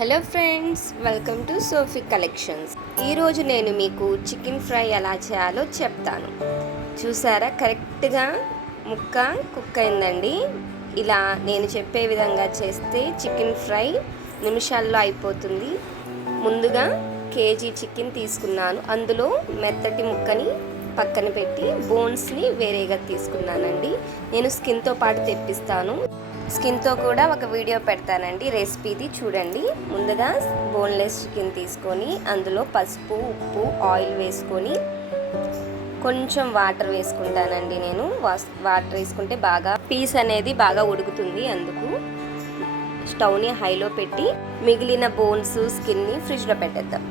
Hello friends welcome to Sophie collections. ఈరోజు నేను మీకు చికెన్ ఫ్రై ఎలా చేయాలో చెప్తాను. చూసారా కరెక్ట్గా ముక్క కుక్ అయిందండి. ఇలా నేను చెప్పే విధంగా చేస్తే చికెన్ ఫ్రై నిమిషాల్లో అయిపోతుంది. ముందుగా కేజీ చికెన్ తీసుకున్నాను. అందులో మెత్తటి ముక్కని పక్కన పెట్టి బోన్స్ని వేరేగా తీసుకున్నానండి. నేను స్కిన్తో పాటు తెప్పిస్తాను. స్కిన్తో కూడా ఒక వీడియో పెడతానండి రెసిపీది చూడండి. ముందుగా బోన్లెస్ చికెన్ తీసుకొని అందులో పసుపు ఉప్పు ఆయిల్ వేసుకొని కొంచెం వాటర్ వేసుకుంటానండి నేను. వాటర్ వేసుకుంటే బాగా పీస్ అనేది బాగా ఉడుకుతుంది అందుకు. స్టవ్ని హైలో పెట్టి మిగిలిన బోన్స్ స్కిన్ని ఫ్రిడ్జ్లో పెట్టేద్దాం.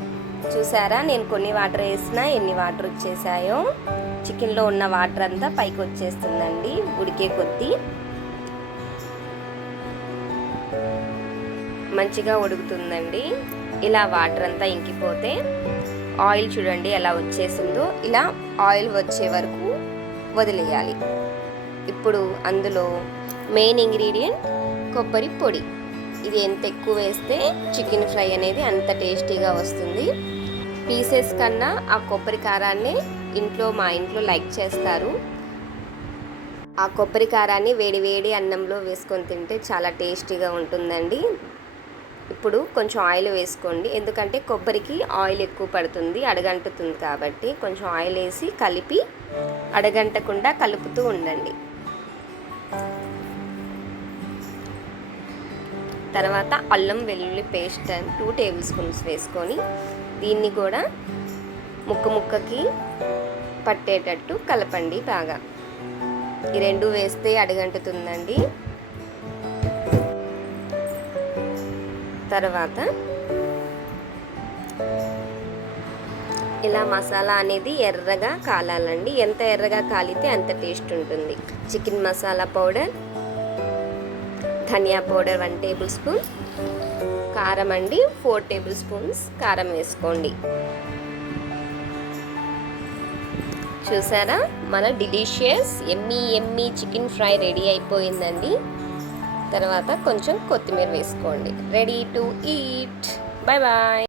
చూసారా? నేను కొన్ని వాటర్ వేసినా ఎన్ని వాటర్ వచ్చేసాయో. చికెన్లో ఉన్న వాటర్ అంతా పైకి వచ్చేస్తుందండి ఉడికే కొద్దీ. మంచిగా ఉడుకుతుందండి. ఇలా వాటర్ అంతా ఇంకిపోతే ఆయిల్ చూడండి ఎలా వచ్చేసిందో. ఇలా ఆయిల్ వచ్చే వరకు వదిలేయాలి. ఇప్పుడు అందులో మెయిన్ ఇంగ్రీడియంట్ కొబ్బరి పొడి. ఇది ఎంత ఎక్కువ వేస్తే చికెన్ ఫ్రై అనేది అంత టేస్టీగా వస్తుంది. పీసెస్ కన్నా ఆ కొబ్బరి కారాన్ని ఇంట్లో మా ఇంట్లో లైక్ చేస్తారు. ఆ కొబ్బరి కారాన్ని వేడి వేడి అన్నంలో వేసుకొని తింటే చాలా టేస్టీగా ఉంటుందండి. ఇప్పుడు కొంచెం ఆయిల్ వేసుకోండి. ఎందుకంటే కొబ్బరికి ఆయిల్ ఎక్కువ పడుతుంది అడగంటుతుంది కాబట్టి కొంచెం ఆయిల్ వేసి కలిపి అడగంటకుండా కలుపుతూ ఉండండి. తర్వాత అల్లం వెల్లుల్లి పేస్ట్ టూ టేబుల్ స్పూన్స్ వేసుకొని దీన్ని కూడా ముక్క ముక్కకి పట్టేటట్టు కలపండి బాగా. ఈ రెండు వేస్తే అడగంటుతుందండి. తర్వాత ఇలా మసాలా అనేది ఎర్రగా కాలాలండి. ఎంత ఎర్రగా కాలితే అంత టేస్ట్ ఉంటుంది. చికెన్ మసాలా పౌడర్ ధనియా పౌడర్ వన్ టేబుల్ స్పూన్ కారం అండి ఫోర్ టేబుల్ స్పూన్స్ కారం వేసుకోండి. చూసారా? మన delicious Emmy Emmy chicken fry ready అయిపోయిందండి. తర్వాత కొంచెం కొత్తిమీర వేసుకోండి. Ready to eat bye bye